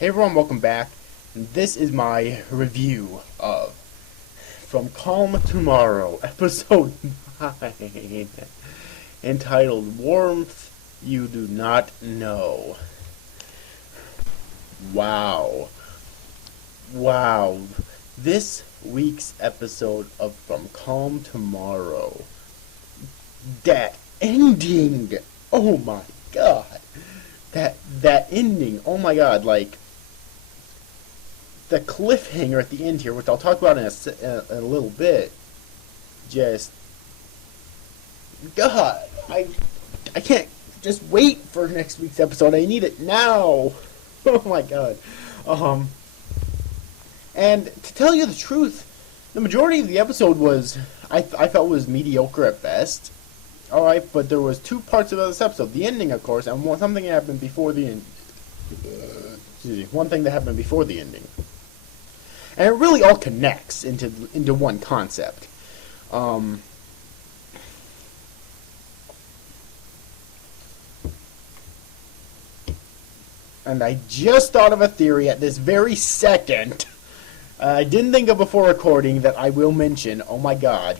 Hey everyone, welcome back. And this is my review of From Calm Tomorrow, episode 9, entitled Warmth You Do Not Know. Wow. Wow. This week's episode of From Calm Tomorrow. That ending! Oh my god. That ending, oh my god, like, the cliffhanger at the end here, which I'll talk about in a little bit, just, god, I can't just wait for next week's episode, I need it now, oh my god, and to tell you the truth, the majority of the episode was, I felt was mediocre at best. Alright, but there was two parts of this episode. The ending, of course, and something that happened before the end. One thing that happened before the ending. And it really all connects into one concept. And I just thought of a theory at this very second. I didn't think of before recording that I will mention. Oh my god.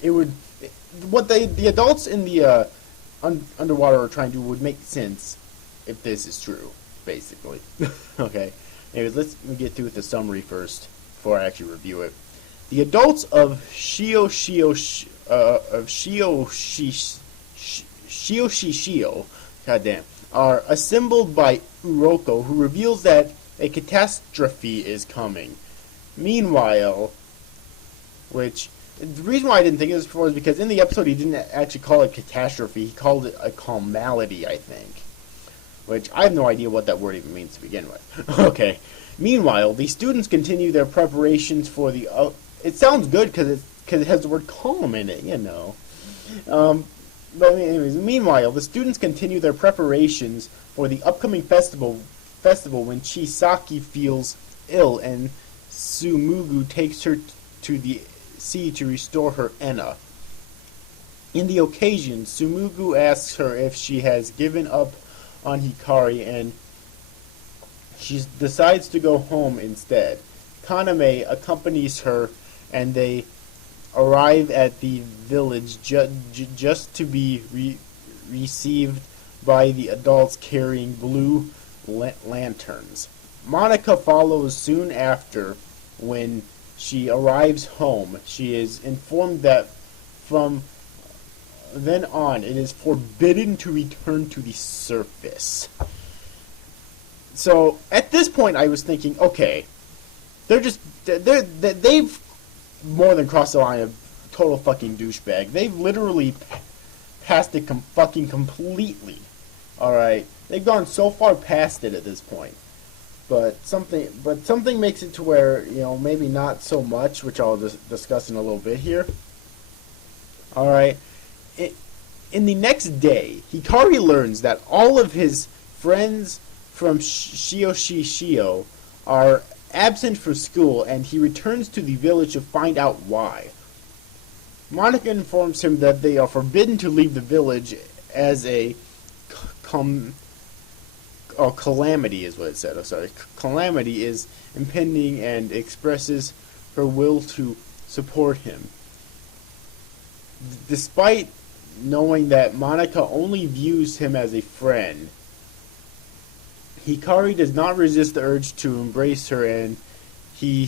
It would... What the adults in the underwater are trying to do would make sense if this is true, basically. Okay. Anyways, let's get through with the summary first before I actually review it. The adults of Shio, goddamn, are assembled by Uroko, who reveals that a catastrophe is coming. Meanwhile, which... The reason why I didn't think of this before is because in the episode he didn't actually call it catastrophe, he called it a calmality, I think. Which, I have no idea what that word even means to begin with. Okay. Meanwhile, the students continue their preparations for the... it sounds good because it has the word calm in it, you know. But anyways, meanwhile, the students continue their preparations for the upcoming festival when Chisaki feels ill and Tsumugu takes her to the sea to restore her Enna. In the occasion, Tsumugu asks her if she has given up on Hikari, and she decides to go home instead. Kaname accompanies her, and they arrive at the village just to be received by the adults carrying blue lanterns. Monica follows soon after. When she arrives home, she is informed that from then on it is forbidden to return to the surface. So at this point I was thinking, okay, they've more than crossed the line of total fucking douchebag. They've literally passed it fucking completely. Alright? They've gone so far past it at this point. But something makes it to where, you know, maybe not so much, which I'll discuss in a little bit here. Alright. In the next day, Hikari learns that all of his friends from Shio are absent from school, and he returns to the village to find out why. Monica informs him that they are forbidden to leave the village as a calamity is what it said. I'm sorry. Calamity is impending and expresses her will to support him. Despite knowing that Monica only views him as a friend, Hikari does not resist the urge to embrace her, and he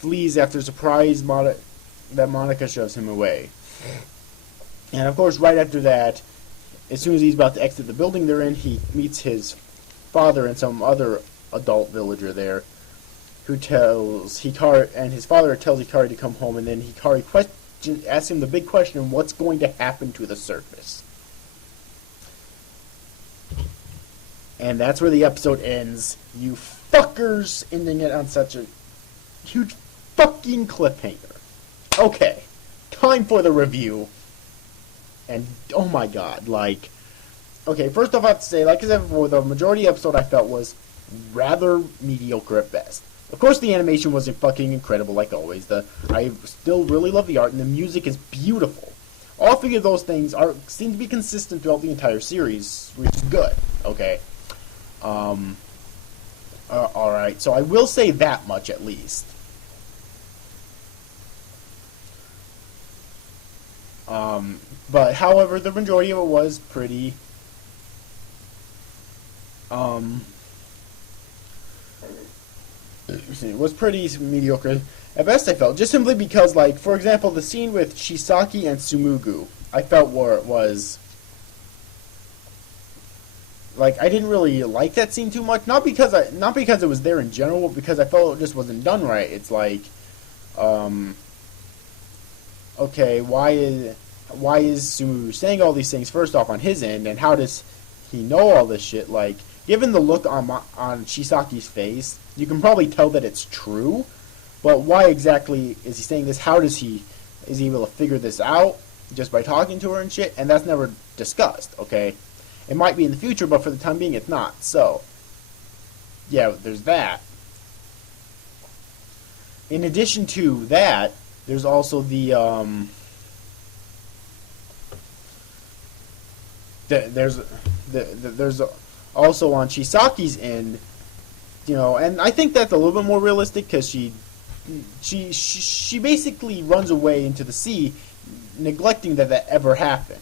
flees after surprise that Monica shoves him away. And of course, right after that, as soon as he's about to exit the building they're in, he meets his father and some other adult villager there, who tells Hikari, and his father tells Hikari to come home, and then Hikari asks him the big question: what's going to happen to the surface? And that's where the episode ends. You fuckers, ending it on such a huge fucking cliffhanger. Okay, time for the review. And, oh my god, like... Okay, first off I have to say, like I said before, the majority of the episode I felt was rather mediocre at best. Of course the animation wasn't fucking incredible like always. I still really love the art, and the music is beautiful. All three of those things seem to be consistent throughout the entire series, which is good, okay? Um, Alright, so I will say that much at least. But however, the majority of it was pretty, um, it was pretty mediocre at best. I felt just simply because, like, for example, the scene with Shisaki and Tsumugu, I felt was like I didn't really like that scene too much. Not because it was there in general, but because I felt it just wasn't done right. It's like, um, okay, why is Tsumugu saying all these things first off on his end, and how does he know all this shit? Like, given the look on Shisaki's face, you can probably tell that it's true. But why exactly is he saying this? Is he able to figure this out just by talking to her and shit? And that's never discussed. Okay, it might be in the future, but for the time being, it's not. So, yeah, there's that. In addition to that, there's also there's also on Shisaki's end, and I think that's a little bit more realistic because she basically runs away into the sea, neglecting that ever happened.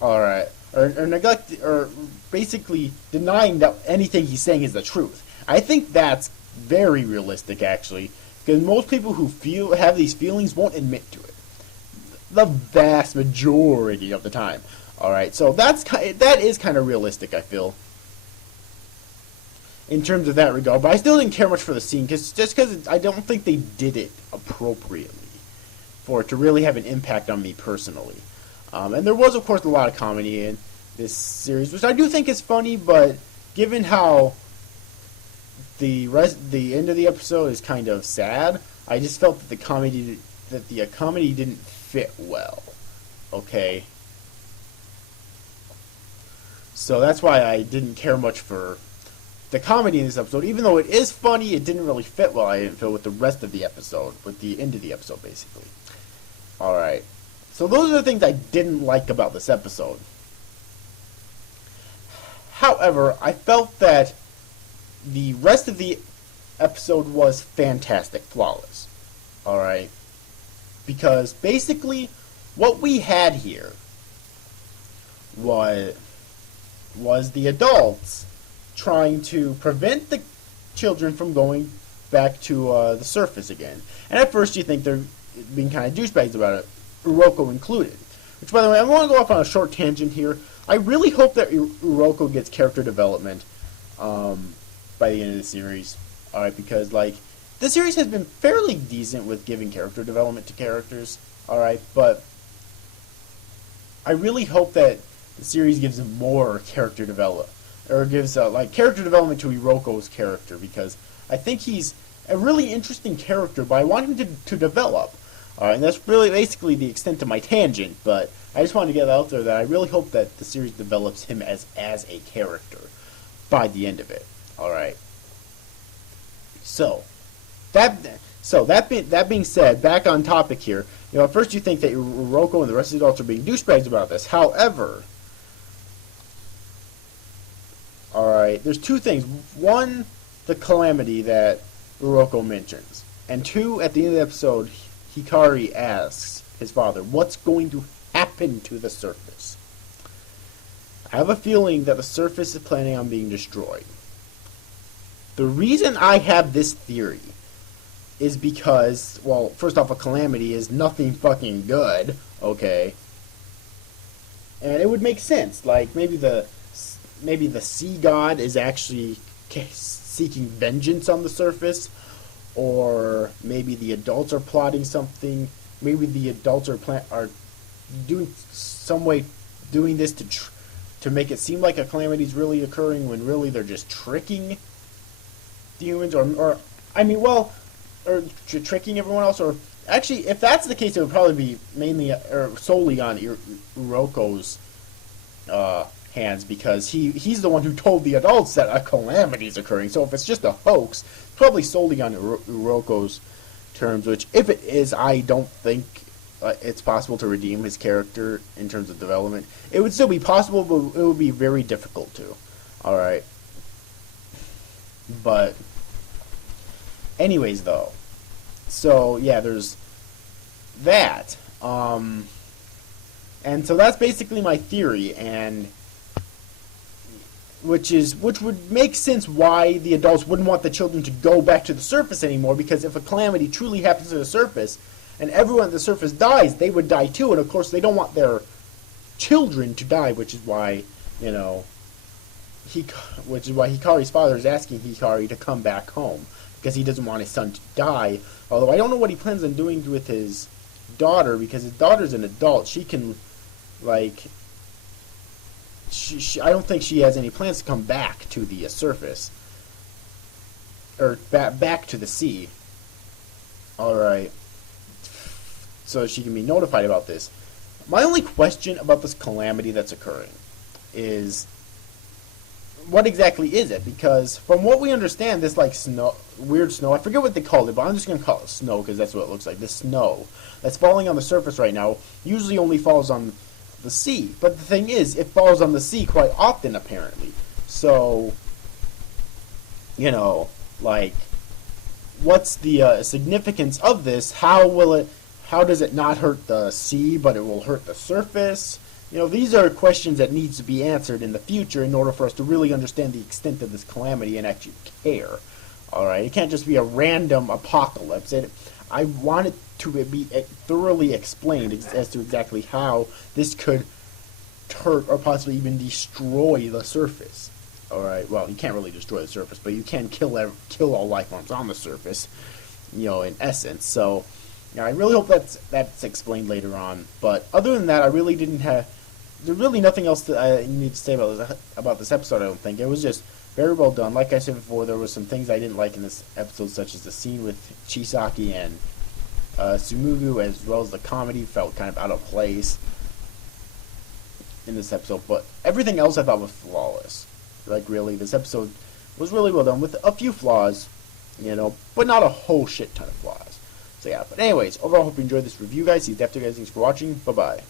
All right, or basically denying that anything he's saying is the truth. I think that's very realistic, actually, because most people who have these feelings won't admit to it. The vast majority of the time. All right, so that is kind of realistic, I feel, in terms of that regard. But I still didn't care much for the scene, because I don't think they did it appropriately for it to really have an impact on me personally. And there was, of course, a lot of comedy in this series, which I do think is funny. But given how the end of the episode is kind of sad, I just felt that the comedy didn't fit well. Okay. So that's why I didn't care much for the comedy in this episode. Even though it is funny, it didn't really fit well. I didn't feel with the rest of the episode, with the end of the episode, basically. Alright. So those are the things I didn't like about this episode. However, I felt that the rest of the episode was fantastic, flawless. Alright. Because basically, what we had here was the adults trying to prevent the children from going back to the surface again. And at first you think they're being kind of douchebags about it, Uroko included. Which, by the way, I want to go off on a short tangent here. I really hope that Uroko gets character development by the end of the series. Alright, because, like, the series has been fairly decent with giving character development to characters. Alright, but I really hope that the series gives him more character development, or gives character development to Iroko's character, because I think he's a really interesting character, but I want him to develop. And that's really basically the extent of my tangent, but I just wanted to get out there that I really hope that the series develops him as a character by the end of it. All right. So that being said, back on topic here. At first you think that Uroko and the rest of the adults are being douchebags about this. However, alright, there's two things. One, the calamity that Uroko mentions. And two, at the end of the episode, Hikari asks his father, what's going to happen to the surface? I have a feeling that the surface is planning on being destroyed. The reason I have this theory is because, well, first off, a calamity is nothing fucking good, okay? And it would make sense. Like, maybe the sea god is actually seeking vengeance on the surface, or maybe the adults are plotting something. Maybe the adults are doing this to make it seem like a calamity is really occurring when really they're just tricking the humans, or tricking everyone else. Or actually, if that's the case, it would probably be mainly or solely on Uroko's hands, because he's the one who told the adults that a calamity is occurring. So if it's just a hoax, it's probably solely on Uroko's terms, which, if it is, I don't think it's possible to redeem his character in terms of development. It would still be possible, but it would be very difficult to. Alright. But anyways, though, so yeah, there's that. And so that's basically my theory, and which would make sense why the adults wouldn't want the children to go back to the surface anymore, because if a calamity truly happens to the surface and everyone at the surface dies, they would die too, and of course they don't want their children to die, which is why, you know, Hikari's father is asking Hikari to come back home, because he doesn't want his son to die. Although I don't know what he plans on doing with his daughter, because his daughter's an adult. She can, like, I don't think she has any plans to come back to the surface, or back to the sea. All right, so she can be notified about this. My only question about this calamity that's occurring is, what exactly is it? Because from what we understand, this like weird snow, I forget what they called it, but I'm just going to call it snow because that's what it looks like. This snow that's falling on the surface right now usually only falls on the sea. But the thing is, it falls on the sea quite often, apparently. So, you know, like, what's the significance of this? How does it not hurt the sea, but it will hurt the surface? You know, these are questions that needs to be answered in the future in order for us to really understand the extent of this calamity and actually care. Alright, it can't just be a random apocalypse. I want it to be thoroughly explained as to exactly how this could hurt or possibly even destroy the surface. Alright, well, you can't really destroy the surface, but you can kill all life forms on the surface, you know, in essence. So, yeah, I really hope that's explained later on. But other than that, there's really nothing else that I need to say about this episode, I don't think. It was just very well done. Like I said before, there were some things I didn't like in this episode, such as the scene with Chisaki and Tsumugu, as well as the comedy felt kind of out of place in this episode. But everything else I thought was flawless. Like, really, this episode was really well done with a few flaws, you know, but not a whole shit ton of flaws. So yeah, but anyways, overall, I hope you enjoyed this review, guys. See you after, guys. Thanks for watching. Bye-bye.